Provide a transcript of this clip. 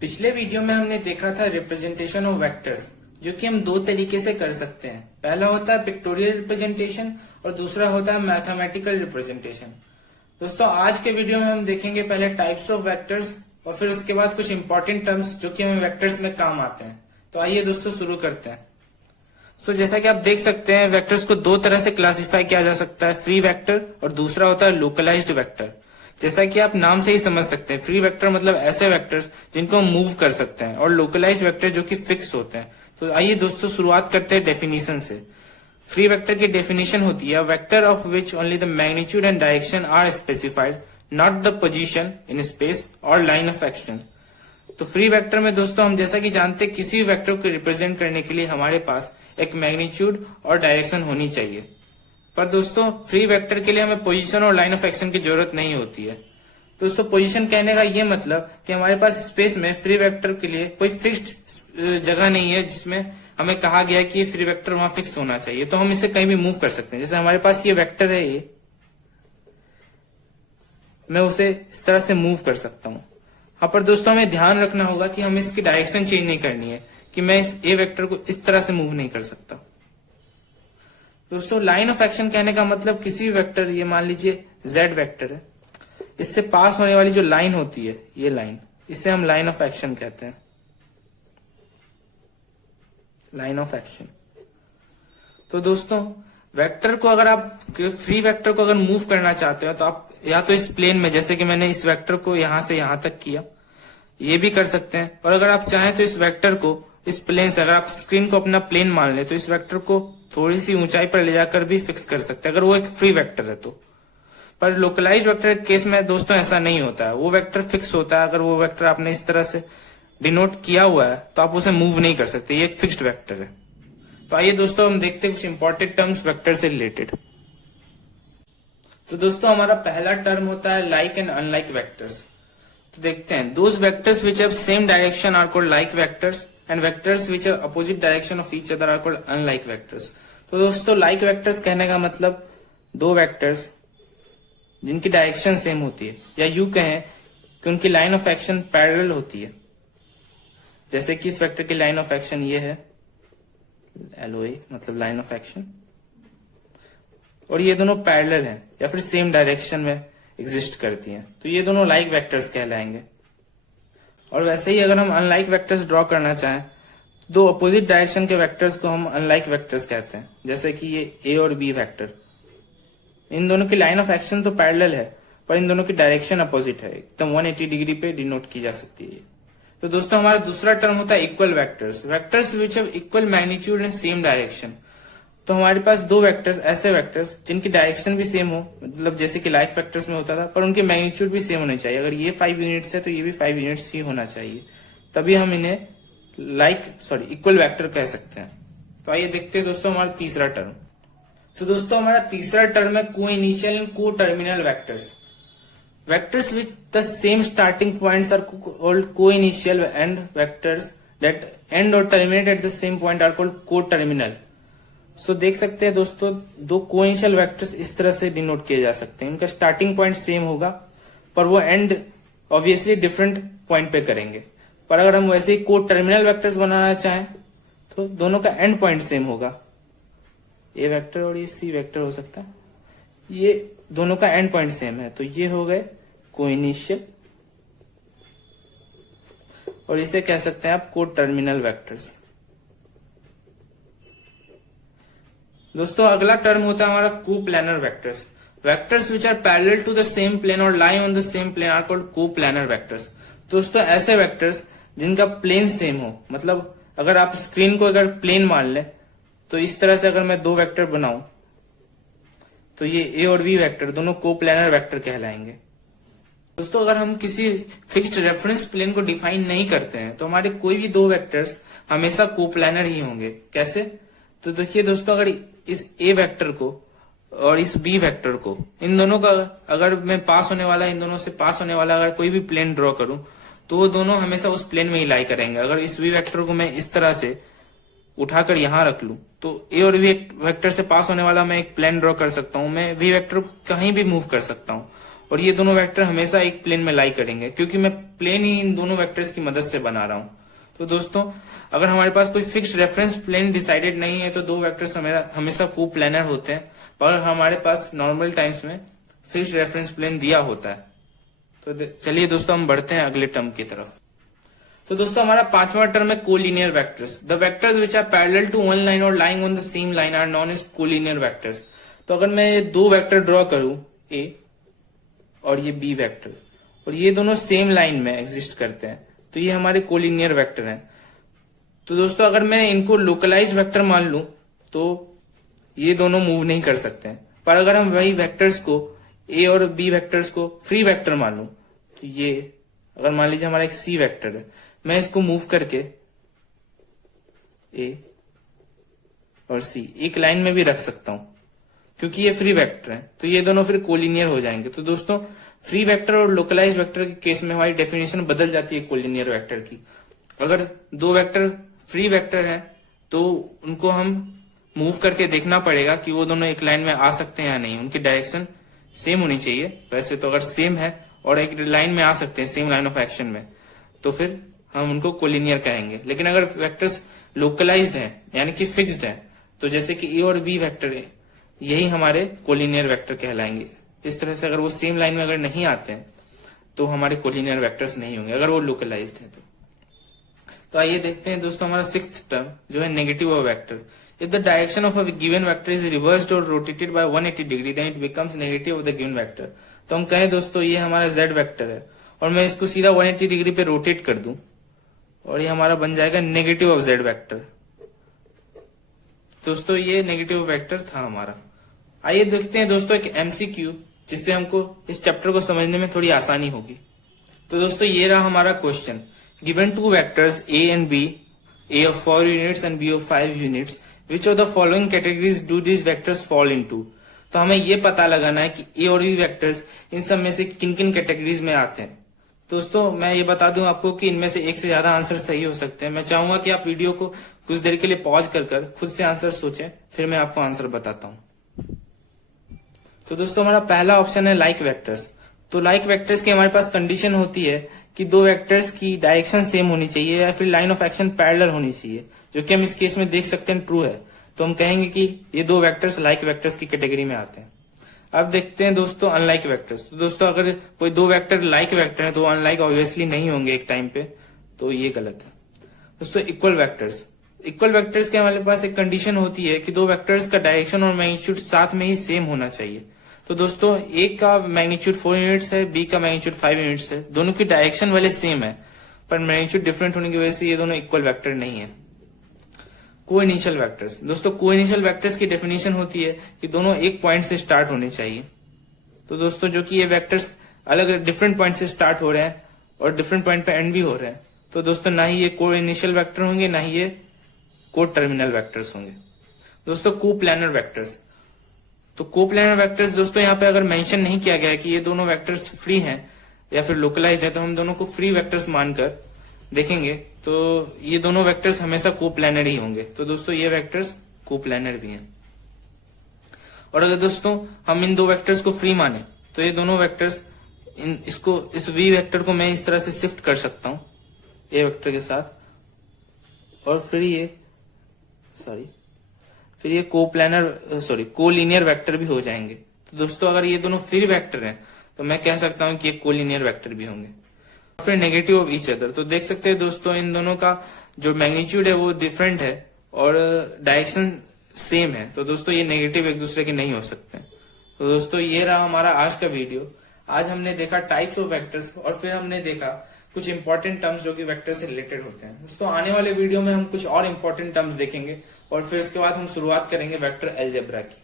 पिछले वीडियो में हमने देखा था रिप्रेजेंटेशन ऑफ वेक्टर्स, जो कि हम दो तरीके से कर सकते हैं। पहला होता है पिक्टोरियल रिप्रेजेंटेशन और दूसरा होता है मैथमेटिकल रिप्रेजेंटेशन। दोस्तों, आज के वीडियो में हम देखेंगे पहले टाइप्स ऑफ वेक्टर्स और फिर उसके बाद कुछ इंपॉर्टेंट टर्म्स जो कि हमें वेक्टर्स में काम आते हैं। तो आइए दोस्तों शुरू करते हैं। जैसा कि आप देख सकते हैं, वेक्टर्स को दो तरह से क्लासिफाई किया जा सकता है, फ्री वेक्टर और दूसरा होता है लोकलाइज्ड वेक्टर। जैसा कि आप नाम से ही समझ सकते हैं, फ्री वेक्टर मतलब ऐसे वेक्टर्स जिनको हम मूव कर सकते हैं और लोकलाइज्ड वेक्टर जो कि फिक्स होते हैं। तो आइए दोस्तों शुरुआत करते हैं डेफिनेशन से। फ्री वेक्टर की डेफिनेशन होती है vector of which only the magnitude and direction are specified, not the position in space और लाइन ऑफ एक्शन। तो फ्री वेक्टर में दोस्तों हम जैसा कि जानते हैं, किसी भी वेक्टर को रिप्रेजेंट करने के लिए हमारे पास एक मैग्नीट्यूड और डायरेक्शन होनी चाहिए। पर दोस्तों फ्री वेक्टर के लिए हमें पोजीशन और लाइन ऑफ एक्शन की जरूरत नहीं होती है। दोस्तों पोजीशन कहने का ये मतलब कि हमारे पास स्पेस में फ्री वेक्टर के लिए कोई फिक्स्ड जगह नहीं है जिसमें हमें कहा गया है कि ये फ्री वेक्टर वहां फिक्स होना चाहिए। तो हम इसे कहीं भी मूव कर सकते हैं। जैसे हमारे पास ये वेक्टर है, ये मैं उसे इस तरह से मूव कर सकता हूं। हाँ, पर दोस्तों हमें ध्यान रखना होगा कि हमें इसकी डायरेक्शन चेंज नहीं करनी है, कि मैं इस ए वेक्टर को इस तरह से मूव नहीं कर सकता। दोस्तों लाइन ऑफ एक्शन कहने का मतलब किसी भी वेक्टर, ये मान लीजिए जेड वेक्टर है, इससे पास होने वाली जो लाइन होती है, ये लाइन, इसे हम लाइन ऑफ एक्शन कहते हैं। Line of action. तो दोस्तों वेक्टर को अगर आप फ्री वेक्टर को अगर मूव करना चाहते हो तो आप या तो इस प्लेन में, जैसे कि मैंने इस वेक्टर को यहां से यहां तक किया, ये भी कर सकते हैं। और अगर आप चाहें तो इस वेक्टर को इस प्लेन से, अगर आप स्क्रीन को अपना प्लेन मान ले, तो इस वेक्टर को थोड़ी सी ऊंचाई पर ले जाकर भी फिक्स कर सकते हैं, अगर वो एक फ्री वेक्टर है तो। पर लोकलाइज वेक्टर के केस में दोस्तों ऐसा नहीं होता है, वो वेक्टर फिक्स होता है। अगर वो वेक्टर आपने इस तरह से डिनोट किया हुआ है तो आप उसे मूव नहीं कर सकते, ये एक फिक्स्ड वेक्टर है। तो आइए दोस्तों हम देखते हैं कुछ इंपॉर्टेंट टर्म्स वेक्टर से रिलेटेड। तो दोस्तों हमारा पहला टर्म होता है लाइक एंड अनलाइक वेक्टर्स। तो देखते हैं, those vectors which have same direction are called like vectors and vectors which have opposite direction of each other are called unlike vectors. तो दोस्तों लाइक वेक्टर्स कहने का मतलब दो वेक्टर्स जिनकी डायरेक्शन सेम होती है, या यूं कहें कि उनकी लाइन ऑफ एक्शन पैरेलल होती है। जैसे कि इस वेक्टर की लाइन ऑफ एक्शन ये है, LOA मतलब लाइन ऑफ एक्शन, और ये दोनों पैरेलल हैं या फिर सेम डायरेक्शन में एग्जिस्ट करती हैं, तो ये दोनों लाइक वेक्टर्स कहलाएंगे। और वैसे ही अगर हम अनलाइक वेक्टर्स ड्रॉ करना चाहें, दो अपोजिट डायरेक्शन के वेक्टर्स को हम अनलाइक वेक्टर्स कहते हैं। जैसे कि ये ए और बी वेक्टर, इन दोनों की लाइन ऑफ एक्शन तो पैरेलल है, पर इन दोनों की डायरेक्शन अपोजिट है, एकदम 180 डिग्री पे डिनोट की जा सकती है। तो दोस्तों हमारा दूसरा टर्म होता है equal vectors. Vectors which have equal magnitude and same direction. तो हमारे पास दो वेक्टर्स, ऐसे वेक्टर्स जिनकी डायरेक्शन भी सेम हो, मतलब जैसे कि लाइक वेक्टर्स में होता था, पर उनके मैग्नीट्यूड भी सेम होने चाहिए। अगर ये 5 यूनिट्स है तो ये भी 5 यूनिट्स ही होना चाहिए, तभी हम इन्हें इक्वल वेक्टर कह सकते हैं। तो आइए देखते हैं दोस्तों हमारा तीसरा टर्म। तो दोस्तों हमारा तीसरा टर्म है को इनिशियल एंड को terminal vectors. Vectors with the same starting points are called co-initial and vectors that end or terminate at the same point are called co-terminal. So देख सकते हैं दोस्तों, दो co-initial vectors इस तरह से डिनोट किए जा सकते हैं। उनका स्टार्टिंग पॉइंट सेम होगा, पर वो एंड ऑब्वियसली डिफरेंट पॉइंट पे करेंगे। पर अगर हम वैसे ही को-टर्मिनल वेक्टर्स बनाना चाहें तो दोनों का एंड पॉइंट सेम होगा। ए वेक्टर और ये सी वेक्टर हो सकता है, ये दोनों का एंड पॉइंट सेम है, तो ये हो गए कोइनिशियल, और इसे कह सकते हैं आप को टर्मिनल वेक्टर्स। दोस्तों अगला टर्म होता है हमारा coplanar vectors. Vectors which are parallel to the same plane और lie on the same plane are called coplanar vectors. दोस्तों ऐसे वेक्टर्स जिनका प्लेन सेम हो, मतलब अगर आप स्क्रीन को अगर प्लेन मान ले, तो इस तरह से अगर मैं दो वेक्टर बनाऊं तो ये ए और बी वेक्टर दोनों को प्लैनर वेक्टर कहलाएंगे। दोस्तों अगर हम किसी फिक्स्ड रेफरेंस प्लेन को डिफाइन नहीं करते हैं तो हमारे कोई भी दो वेक्टर्स हमेशा कोप्लानर ही होंगे। कैसे? तो देखिए दोस्तों, अगर इस ए वेक्टर को और इस बी वेक्टर को, इन दोनों का अगर मैं पास होने वाला, इन दोनों से पास होने वाला अगर कोई भी प्लेन ड्रॉ करूं तो वो दोनों हमेशा उस प्लेन में ही लाई करेंगे। अगर इस बी वेक्टर को मैं इस तरह से उठाकर यहां रख लूं तो ए और बी वेक्टर से पास होने वाला मैं एक प्लेन ड्रॉ कर सकता हूं। मैं वी वेक्टर को कहीं भी मूव कर सकता हूं और ये दोनों वेक्टर हमेशा एक प्लेन में लाई करेंगे, क्योंकि मैं प्लेन ही इन दोनों वेक्टर्स की मदद से बना रहा हूं। तो दोस्तों अगर हमारे पास कोई फिक्स रेफरेंस प्लेन डिसाइडेड नहीं है तो दो वेक्टर्स हमेशा को प्लेनर होते हैं, पर हमारे पास नॉर्मल टाइम्स में फिक्स रेफरेंस प्लेन दिया होता है। तो चलिए दोस्तों हम बढ़ते हैं अगले टर्म की तरफ। तो दोस्तों हमारा पांचवा टर्म है collinear vectors. The vectors which are parallel to one line और lying on the same line are known as collinear vectors. तो अगर मैं ये दो वेक्टर ड्रॉ करूं, ए और ये बी वेक्टर, और ये दोनों सेम लाइन में एग्जिस्ट करते हैं, तो ये हमारे कोलिनियर वेक्टर हैं। तो दोस्तों अगर मैं इनको लोकलाइज वेक्टर मान लूं तो ये दोनों मूव नहीं कर सकते हैं, पर अगर हम वही वेक्टर्स को ए और बी वेक्टर्स को फ्री वेक्टर मान लूं तो ये अगर मान लीजिए हमारा एक सी वेक्टर है, मैं इसको मूव करके ए और सी एक लाइन में भी रख सकता हूं, क्योंकि ये फ्री वेक्टर है, तो ये दोनों फिर कोलिनियर हो जाएंगे। तो दोस्तों फ्री वेक्टर और लोकलाइज वेक्टर के केस में हमारी डेफिनेशन बदल जाती है कोलिनियर वेक्टर की। अगर दो वेक्टर फ्री वेक्टर है तो उनको हम मूव करके देखना पड़ेगा कि वो दोनों एक लाइन में आ सकते हैं या नहीं, उनकी डायरेक्शन सेम होनी चाहिए। वैसे तो अगर सेम है और एक लाइन में आ सकते हैं सेम लाइन ऑफ एक्शन में, तो फिर हम उनको कोलिनियर कहेंगे। लेकिन अगर वेक्टर्स लोकलाइज्ड है यानी कि फिक्स्ड है, तो जैसे कि ए और बी वेक्टर है, यही हमारे कोलिनियर वेक्टर कहलाएंगे। इस तरह से अगर वो सेम लाइन में अगर नहीं आते हैं तो हमारे कोलिनियर वेक्टर्स नहीं होंगे, अगर वो लोकलाइज्ड है तो आइए देखते हैं दोस्तों हमारा सिक्स्थ टर्म जो है negative of vector. If the direction of a given vector is reversed और rotated by 180 degree then it becomes negative of the given vector. तो हम कहें दोस्तों ये हमारा जेड वेक्टर है और मैं इसको सीधा 180 डिग्री पे रोटेट कर दूं और ये हमारा बन जाएगा नेगेटिव ऑफ जेड वेक्टर। दोस्तों ये नेगेटिव वेक्टर था हमारा। आइए देखते हैं दोस्तों एक एमसीक्यू जिससे हमको इस चैप्टर को समझने में थोड़ी आसानी होगी। तो दोस्तों ये रहा हमारा question. Given two vectors A and B, A of 4 units and B of 5 units, which of the following categories do these vectors fall into. तो हमें ये पता लगाना है कि ए और बी वेक्टर्स इन सब में से किन किन कैटेगरीज में आते हैं। दोस्तों मैं ये बता दूं आपको कि इनमें से एक से ज्यादा आंसर सही हो सकते हैं। मैं चाहूंगा कि आप वीडियो को कुछ देर के लिए पॉज कर खुद से आंसर सोचें, फिर मैं आपको आंसर बताता हूं। तो दोस्तों हमारा पहला ऑप्शन है लाइक वेक्टर्स। तो लाइक वेक्टर्स की हमारे पास कंडीशन होती है कि दो वेक्टर्स की डायरेक्शन सेम होनी चाहिए या फिर लाइन ऑफ एक्शन पैरेलल होनी चाहिए, जो कि हम इस केस में देख सकते हैं ट्रू है। तो हम कहेंगे कि ये दो वेक्टर्स लाइक वेक्टर्स की कैटेगरी में आते हैं। अब देखते हैं दोस्तों अनलाइक वेक्टर्स। तो दोस्तों अगर कोई दो वेक्टर लाइक वेक्टर है तो अनलाइक ऑब्वियसली नहीं होंगे एक टाइम पे, तो ये गलत है। दोस्तों इक्वल वेक्टर्स। इक्वल वेक्टर्स के हमारे पास एक कंडीशन होती है कि दो वेक्टर्स का डायरेक्शन और मैग्नीट्यूड साथ में ही सेम होना चाहिए। तो दोस्तों एक का मैग्नीट्यूड 4 यूनिट्स है, बी का मैग्नीट्यूड 5 यूनिट्स है, दोनों की डायरेक्शन वाले सेम है, पर मैग्नीट्यूड डिफरेंट होने की वजह से ये दोनों इक्वल वेक्टर नहीं है। कोइनिशियल वेक्टर्स। दोस्तों कोइनिशियल वेक्टर्स की डेफिनेशन होती है कि दोनों एक पॉइंट से स्टार्ट होने चाहिए। तो दोस्तों जो कि ये वेक्टर्स अलग डिफरेंट पॉइंट से स्टार्ट हो रहे हैं और डिफरेंट पॉइंट पे एंड भी हो रहे हैं, तो दोस्तों ना ही ये कोइनिशियल वेक्टर होंगे ना ही ये को टर्मिनल वेक्टर्स होंगे। दोस्तों कोप्लानर वेक्टर्स। तो कोप्लानर वेक्टर्स दोस्तों यहाँ पे अगर मेंशन नहीं किया गया है कि ये दोनों वेक्टर्स फ्री हैं या फिर लोकलाइज है, तो हम दोनों को फ्री वेक्टर्स मानकर देखेंगे तो ये दोनों वेक्टर्स हमेशा कोप्लानर ही होंगे। तो दोस्तों ये वेक्टर्स कोप्लानर भी हैं। और अगर दोस्तों हम इन दो वेक्टर्स को फ्री माने तो ये दोनों वेक्टर्स इस वी वेक्टर को मैं इस तरह से शिफ्ट कर सकता हूं ए वेक्टर के साथ, और फिर ये कोलिनियर वेक्टर भी हो जाएंगे। तो दोस्तों अगर ये दोनों फ्री वेक्टर हैं तो मैं कह सकता हूं कि ये कोलिनियर वेक्टर भी होंगे। फिर नेगेटिव ऑफ ईच अदर। तो देख सकते हैं दोस्तों इन दोनों का जो मैग्नीट्यूड है वो डिफरेंट है और डायरेक्शन सेम है, तो दोस्तों ये नेगेटिव एक दूसरे के नहीं हो सकते। तो दोस्तों ये रहा हमारा आज का वीडियो। आज हमने देखा टाइप्स ऑफ वेक्टर्स और फिर हमने देखा कुछ इंपॉर्टेंट टर्म्स जो कि वेक्टर से रिलेटेड होते हैं। दोस्तों आने वाले वीडियो में हम कुछ और इंपॉर्टेंट टर्म्स देखेंगे और फिर उसके बाद हम शुरुआत करेंगे वेक्टर अलजेब्रा की।